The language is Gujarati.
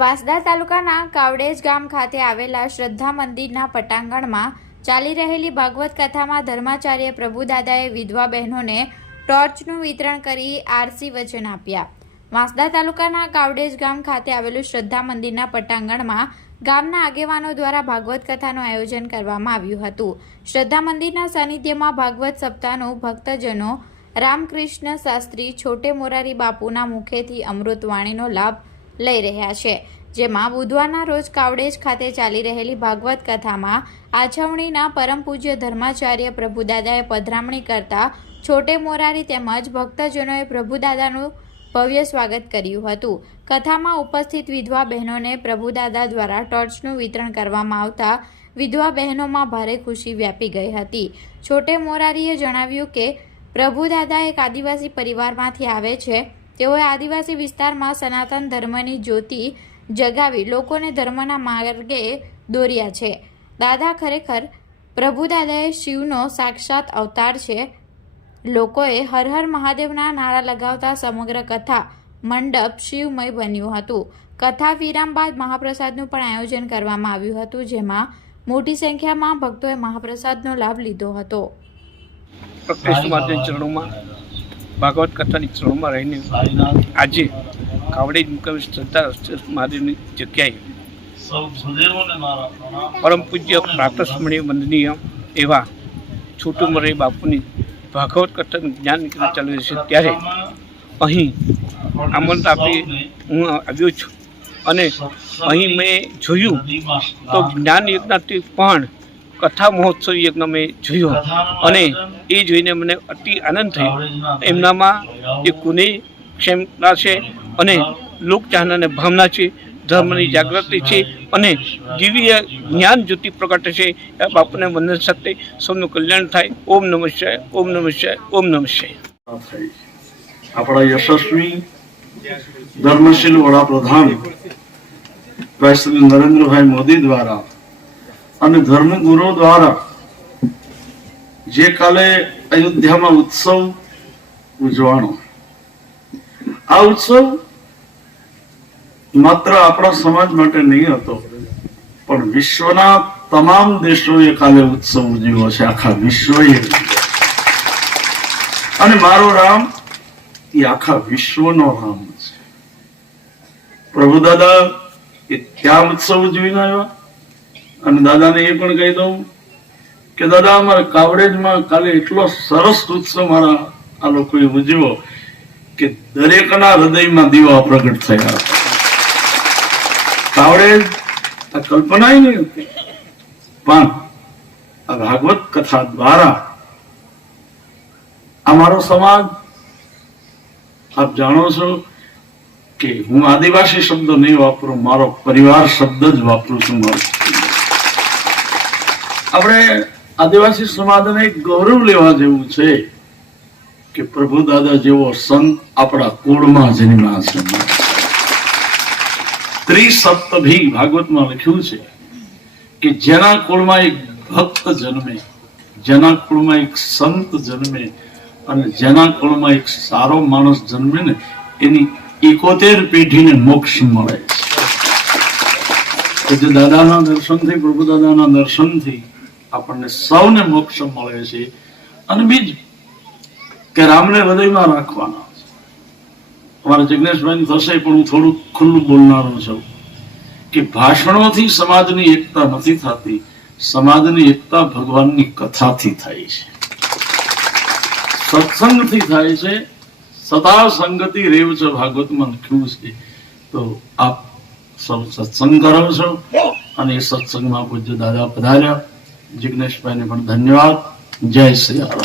વાંસદા તાલુકાના કાવડેજ ગામ ખાતે આવેલા શ્રદ્ધા મંદિરના પટાંગણમાં ચાલી રહેલી ભાગવત કથામાં ધર્માચાર્ય પ્રભુદાદાએ વિધવા બહેનોને ટોર્ચનું વિતરણ કરી આરસી વચન આપ્યા। વાંસદા તાલુકાના કાવડેજ ગામ ખાતે આવેલું શ્રદ્ધા મંદિરના પટાંગણમાં ગામના આગેવાનો દ્વારા ભાગવત કથાનું આયોજન કરવામાં આવ્યું હતું। શ્રદ્ધા મંદિરના સાનિધ્યમાં ભાગવત સપ્તાહનું ભક્તજનો રામકૃષ્ણ શાસ્ત્રી છોટે મોરારી બાપુના મુખેથી અમૃતવાણીનો લાભ લઈ રહ્યા છે, જેમાં બુધવારના રોજ કાવડેજ ખાતે ચાલી રહેલી ભાગવત કથામાં આછવણીના પરમ પૂજ્ય ધર્માચાર્ય પ્રભુદાદાએ પધરામણી કરતા છોટે મોરારી તેમજ ભક્તજનોએ પ્રભુદાદાનું ભવ્ય સ્વાગત કર્યું હતું। કથામાં ઉપસ્થિત વિધવા બહેનોને પ્રભુદાદા દ્વારા ટોર્ચનું વિતરણ કરવામાં આવતા વિધવા બહેનોમાં ભારે ખુશી વ્યાપી ગઈ હતી। છોટે મોરારીએ જણાવ્યું કે પ્રભુદાદા એક આદિવાસી પરિવારમાંથી આવે છે। તેઓએ આદિવાસી વિસ્તારમાં સનાતન ધર્મની જ્યોતિ જગાવી લોકોને ધર્મના માર્ગે દોર્યા છે। દાદા ખરેખર પ્રભુદાદાએ શિવનો સાક્ષાત અવતાર છે। લોકોએ હર હર મહાદેવના નારા લગાવતા સમગ્ર કથા મંડપ શિવમય બન્યું હતું। કથા વિરામ બાદ મહાપ્રસાદનું પણ આયોજન કરવામાં આવ્યું હતું, જેમાં મોટી સંખ્યામાં ભક્તોએ મહાપ્રસાદનો લાભ લીધો હતો। ભાગવત કથાની ચરણોમાં રહીને આજે કાવડેજ મુકામે શ્રદ્ધા મહાદેવની જગ્યાએ પરમ પૂજ્ય પ્રાતસ્મરણીય વંદનીય એવા છોટુ મોરારી બાપુની ભાગવત કથાનું જ્ઞાન ચાલી રહ્યું છે, ત્યારે અહીં આમંત્રણ આપી હું આવ્યો છું અને અહીં મેં જોયું તો જ્ઞાન યજ્ઞથી પણ કથા મહોત્સવ યજ્ઞ મેં જોયો અને એ જોઈને મને અતિ આનંદ થયો। એમનામાં એ કુને ક્ષમતા છે અને લોકચાહનાની ભાવના છે, ધર્મની જાગૃતિ છે અને દિવ્ય જ્ઞાન જ્યોતિ પ્રગટે છે। એ બાપુને વંદન સાથે સૌનું કલ્યાણ થાય। ઓમ નમઃ શિવાય, ઓમ નમઃ શિવાય, ઓમ નમઃ શિવાય। આપણા યશસ્વી ધર્મશીલ વડાપ્રધાન ભાઈ શ્રી નરેન્દ્રભાઈ મોદી દ્વારા અને ધર્મગુરુ દ્વારા જે કાલે અયોધ્યામાં ઉત્સવ ઉજવાનો, આ ઉત્સવ માત્ર આપણા સમાજ માટે નહીં હતો, પણ વિશ્વના તમામ દેશોએ કાલે ઉત્સવ ઉજવ્યો છે, આખા વિશ્વએ। અને મારો રામ એ આખા વિશ્વનો રામ છે। પ્રભુદાદા એ ત્યાં ઉત્સવ ઉજવીને આવ્યા અને દાદાને એ પણ કહી દઉં કે દાદા અમારા કાવડેજમાં કાલે એટલો સરસ ઉત્સવ મારા આ લોકોએ ઉજવ્યો કે દરેકના હૃદયમાં દીવા પ્રગટ થયા। કાવડેજ આ કલ્પના નહીં હતી, પણ આ ભાગવત કથા દ્વારા અમારો સમાજ, આપ જાણો છો કે હું આદિવાસી શબ્દ નહીં વાપરું, મારો પરિવાર શબ્દ જ વાપરું છું। આપણે આદિવાસી સમાજને એક ગૌરવ લેવા જેવું છે કે પ્રભુદાદા જેવો સંત આપણા કુળમાં જન્મ્યા છે। ત્રિસપ્તભી ભાગવતમાં લખ્યું છે કે જેના કુળમાં એક ભક્ત જન્મે, જેના કુળમાં એક સંત જન્મે અને જેના કુળમાં એક સારો માણસ જન્મે ને એની 71 પેઢીને મોક્ષ મળે છે। જે દાદાના દર્શનથી, પ્રભુદાદાના દર્શનથી આપણને સૌને મોક્ષ મળે છે। અને બીજું કે રામને હૃદયમાં રાખવાના છે। અમારા જિગ્નેશભાઈ થશે, પણ હું થોડું ખુલ્લું બોલનારો છું કે ભાષણોથી સમાજની એકતા નથી થતી, સમાજની એકતા ભગવાનની કથાથી થાય છે, સત્સંગથી થાય છે। સદા સંગતિ રેવ છે, ભાગવતમાં લખ્યું છે। તો આપ સૌ સત્સંગ કરો છો અને એ સત્સંગમાં પૂજ્ય દાદા પધાર્યા। જિગ્નેશભાઈને પણ ધન્યવાદ। જય શ્રી રામ।